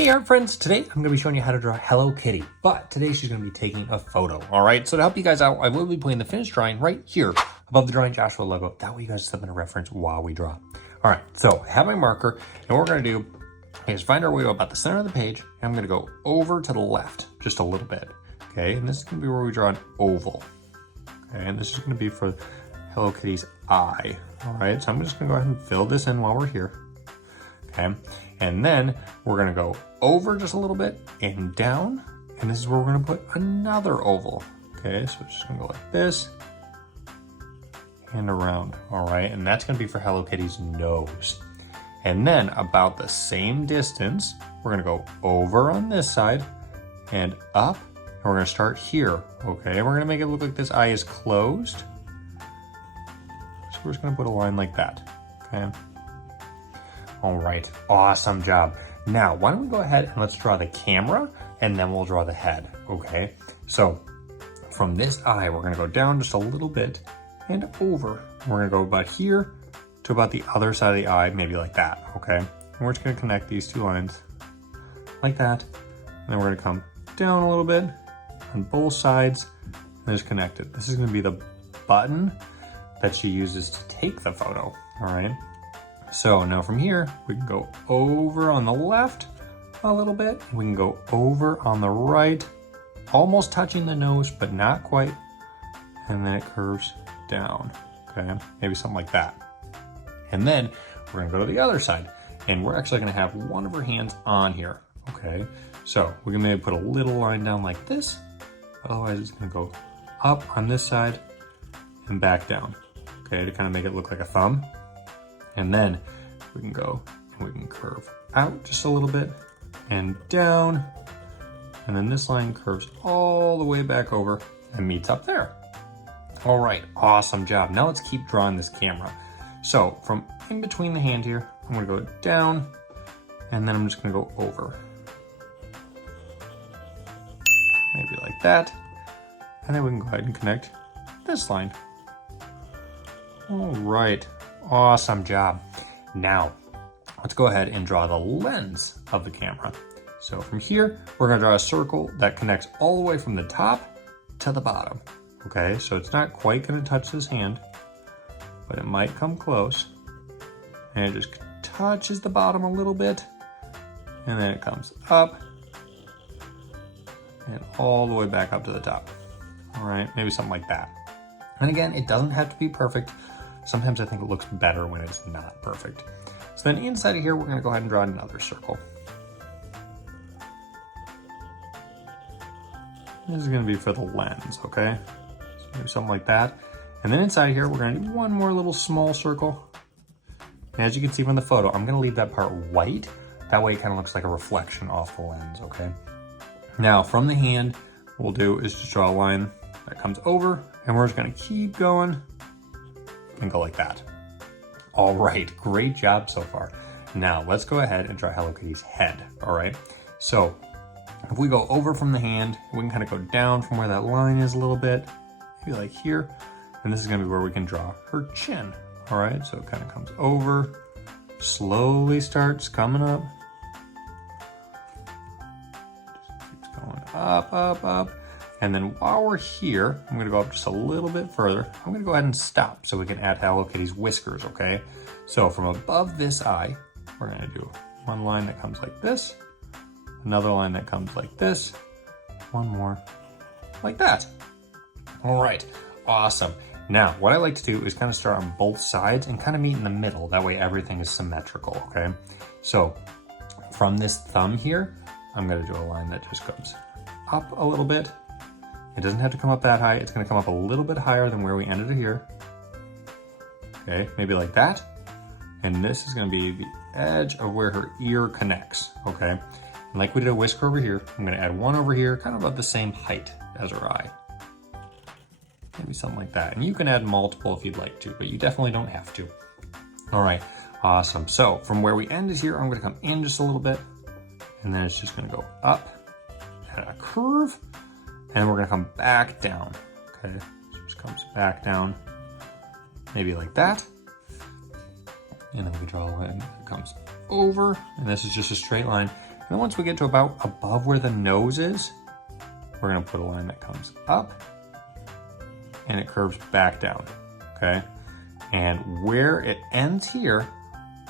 Hey art friends, today I'm going to be showing you how to draw Hello Kitty, but today she's going to be taking a photo, alright? So to help you guys out, I will be putting the finished drawing right here above the Drawing Joshua logo. That way you guys have something to reference while we draw. Alright, so I have my marker, and what we're going to do is find our way to about the center of the page, and I'm going to go over to the left just a little bit, okay? And this is going to be where we draw an oval, okay? And this is going to be for Hello Kitty's eye, alright? So I'm just going to go ahead and fill this in while we're here. Okay, and then we're gonna go over just a little bit and down, and this is where we're gonna put another oval. Okay, so it's just gonna go like this and around, all right? And that's gonna be for Hello Kitty's nose. And then about the same distance, we're gonna go over on this side and up, and we're gonna start here, okay? And we're gonna make it look like this eye is closed. So we're just gonna put a line like that, okay? All right, awesome job. Now, why don't we go ahead and let's draw the camera and then we'll draw the head, okay? So from this eye, we're gonna go down just a little bit and over. We're gonna go about here to about the other side of the eye, maybe like that, okay? And we're just gonna connect these two lines like that. And then we're gonna come down a little bit on both sides and just connect it. This is gonna be the button that she uses to take the photo, all right? So now from here, we can go over on the left a little bit. We can go over on the right, almost touching the nose, but not quite. And then it curves down, okay? Maybe something like that. And then we're gonna go to the other side, and we're actually gonna have one of her hands on here, okay? So we can maybe put a little line down like this. Otherwise it's gonna go up on this side and back down, okay? To kind of make it look like a thumb. And then we can go and we can curve out just a little bit and down. And then this line curves all the way back over and meets up there. All right, awesome job. Now let's keep drawing this camera. So from in between the hand here, I'm gonna go down and then I'm just gonna go over. Maybe like that. And then we can go ahead and connect this line. All right. Awesome job. Now, let's go ahead and draw the lens of the camera. So from here, we're gonna draw a circle that connects all the way from the top to the bottom. Okay, so it's not quite gonna touch this hand, but it might come close. And it just touches the bottom a little bit, and then it comes up and all the way back up to the top. All right, maybe something like that. And again, it doesn't have to be perfect. Sometimes I think it looks better when it's not perfect. So then inside of here, we're gonna go ahead and draw another circle. This is gonna be for the lens, okay? So maybe something like that. And then inside here, we're gonna do one more little small circle. And as you can see from the photo, I'm gonna leave that part white. That way it kind of looks like a reflection off the lens, okay? Now from the hand, what we'll do is just draw a line that comes over, and we're just gonna keep going and go like that. All right, great job so far. Now let's go ahead and draw Hello Kitty's head, all right? So if we go over from the hand, we can kind of go down from where that line is a little bit, maybe like here, and this is gonna be where we can draw her chin, all right? So it kind of comes over, slowly starts coming up, just keeps going up, up, up. And then while we're here, I'm gonna go up just a little bit further. I'm gonna go ahead and stop so we can add Hello Kitty's whiskers, okay? So from above this eye, we're gonna do one line that comes like this, another line that comes like this, one more like that. All right, awesome. Now, what I like to do is kind of start on both sides and kind of meet in the middle. That way everything is symmetrical, okay? So from this thumb here, I'm gonna do a line that just goes up a little bit. It doesn't have to come up that high. It's gonna come up a little bit higher than where we ended it here. Okay, maybe like that. And this is gonna be the edge of where her ear connects, okay? And like we did a whisker over here, I'm gonna add one over here, kind of about the same height as her eye. Maybe something like that. And you can add multiple if you'd like to, but you definitely don't have to. All right, awesome. So from where we end is here, I'm gonna come in just a little bit, and then it's just gonna go up at a curve, and we're gonna come back down, okay? So it just comes back down, maybe like that. And then we draw a line that comes over, and this is just a straight line. then once we get to about above where the nose is, we're gonna put a line that comes up and it curves back down, okay? And where it ends here,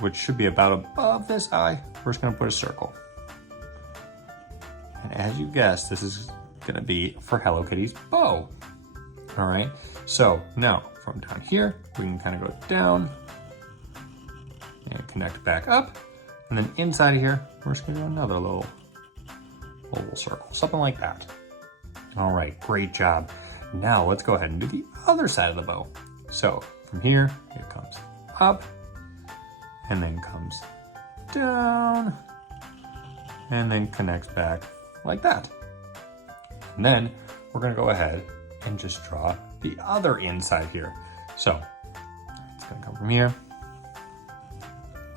which should be about above this eye, we're just gonna put a circle. And as you guessed, this is gonna be for Hello Kitty's bow. All right, so now from down here, we can kind of go down and connect back up. And then inside of here, we're just gonna do another little circle, something like that. All right, great job. Now let's go ahead and do the other side of the bow. So from here, it comes up and then comes down and then connects back like that. And then we're gonna go ahead and just draw the other inside here. So it's gonna come from here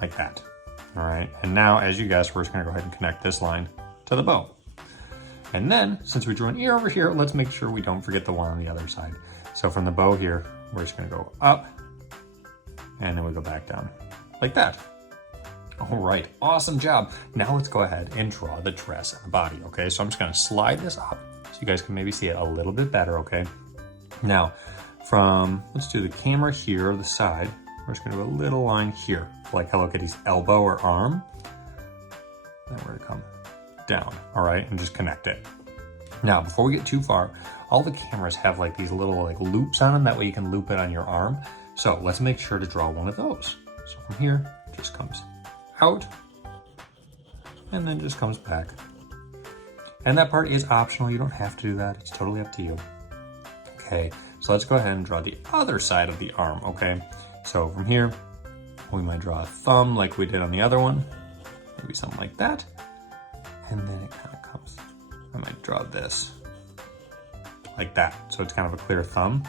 like that. All right, and now as you guessed, we're just gonna go ahead and connect this line to the bow. And then since we drew an ear over here, let's make sure we don't forget the one on the other side. So from the bow here, we're just gonna go up and then we go back down like that. All right, awesome job. Now let's go ahead and draw the dress and the body, okay? So I'm just gonna slide this up so you guys can maybe see it a little bit better, okay? Now, let's do the camera here, the side. We're just gonna do a little line here, like Hello Kitty's elbow or arm. Then we're gonna come down, all right, and just connect it. Now, before we get too far, all the cameras have like these little like loops on them. That way you can loop it on your arm. So let's make sure to draw one of those. So from here, it just comes out and then just comes back. And that part is optional. You don't have to do that. It's totally up to you. Okay, so let's go ahead and draw the other side of the arm, okay? So from here, we might draw a thumb like we did on the other one. Maybe something like that. And then it kind of comes, I might draw this like that. So it's kind of a clear thumb.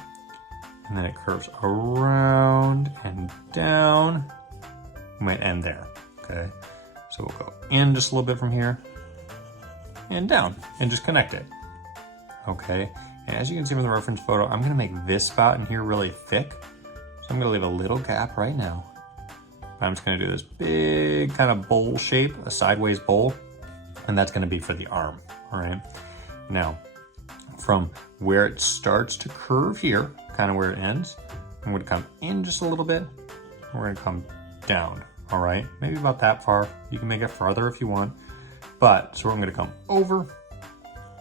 And then it curves around and down. We might end there, okay? So we'll go in just a little bit from here and down and just connect it, okay? And as you can see from the reference photo, I'm gonna make this spot in here really thick. So I'm gonna leave a little gap right now. I'm just gonna do this big kind of bowl shape, a sideways bowl, and that's gonna be for the arm, all right? Now, from where it starts to curve here, kind of where it ends, I'm gonna come in just a little bit, and we're gonna come down, all right? Maybe about that far. You can make it farther if you want, but so I'm gonna come over,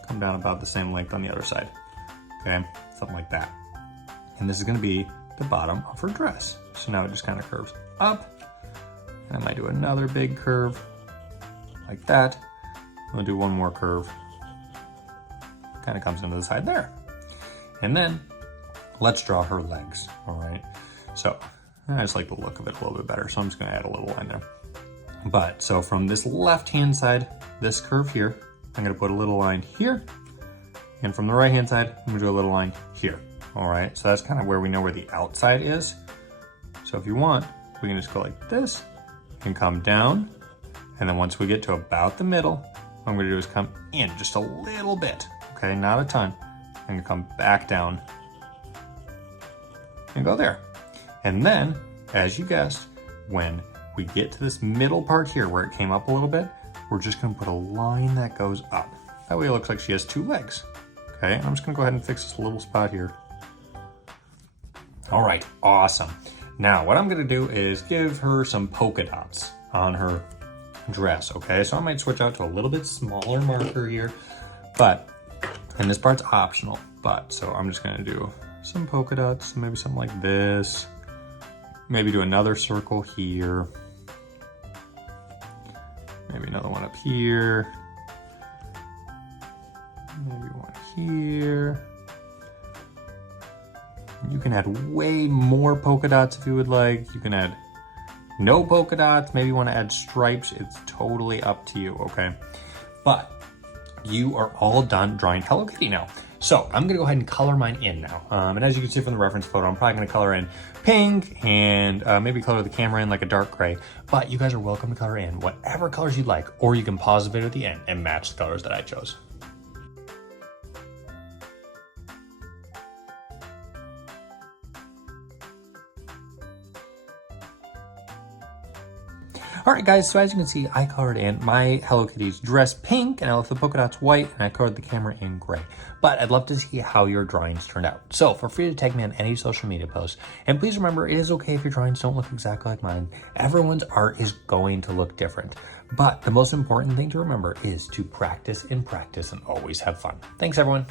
come down about the same length on the other side, okay? Something like that. And this is gonna be the bottom of her dress. So now it just kind of curves up, and I might do another big curve like that. We'll do one more curve, kind of comes into the side there. And then let's draw her legs, all right? So I just like the look of it a little bit better, so I'm just gonna add a little line there. But so from this left-hand side, this curve here, I'm gonna put a little line here. And from the right-hand side, I'm gonna do a little line here, all right? So that's kind of where we know where the outside is. So if you want, we can just go like this and come down. And then once we get to about the middle, what I'm gonna do is come in just a little bit, okay? Not a ton. I'm gonna come back down and go there. And then, as you guessed, when we get to this middle part here where it came up a little bit, we're just gonna put a line that goes up. That way it looks like she has two legs, okay? And I'm just gonna go ahead and fix this little spot here. All right, awesome. Now, what I'm gonna do is give her some polka dots on her dress, okay? So I might switch out to a little bit smaller marker here, and this part's optional, so I'm just gonna do some polka dots, maybe something like this. Maybe do another circle here. Maybe another one up here. Maybe one here. You can add way more polka dots if you would like. You can add no polka dots. Maybe you want to add stripes. It's totally up to you, okay? But you are all done drawing Hello Kitty now. So I'm gonna go ahead and color mine in now. And as you can see from the reference photo, I'm probably gonna color in pink and maybe color the camera in like a dark gray, but you guys are welcome to color in whatever colors you'd like, or you can pause the video at the end and match the colors that I chose. All All right, guys, so as you can see, I colored in my Hello Kitty's dress pink, and I left the polka dots white, and I colored the camera in gray. But I'd love to see how your drawings turned out. So feel free to tag me on any social media posts. And please remember, it is okay if your drawings don't look exactly like mine. Everyone's art is going to look different. But the most important thing to remember is to practice and always have fun. Thanks, everyone.